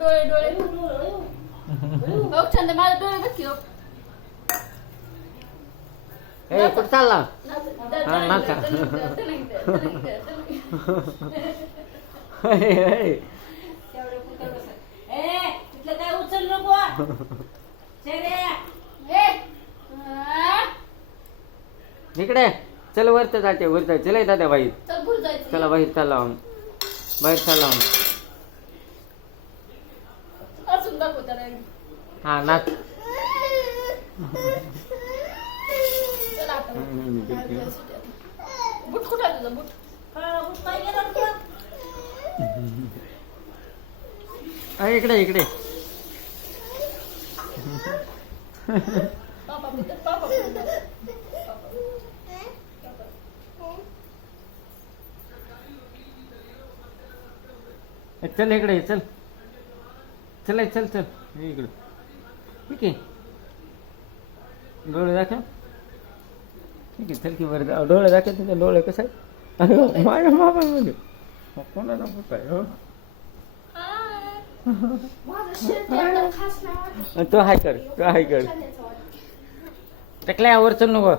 डोळे डोळे बघ छंद माझे डोळे बघ की हो. ए कुठं चालला दलिंग नाचा. दलिंग तेवढे कुठं बस ए तिथलं काय उचल नको इकडे चल वरत जाते वरत चल दादा बाहेर चल भूल जायचं चला बाहेर चालला बाहेर चालला अजून दाखव त्याला हा नाच चला आता बुट कुठं आहे तुझं बुट काय गेलं तुला इकडे इकडे पापा मी पापा चल इकडे चल चल चल चल इकडे ठीक आहे डोळे दाखव ठीक आहे चल की बरं डोळे दाखव तुझे डोळे कसं आहे माझ्या मामा म्हणजे कोणाला काय हो तो हाय कर तो हाय कर टकल्या वर चल नको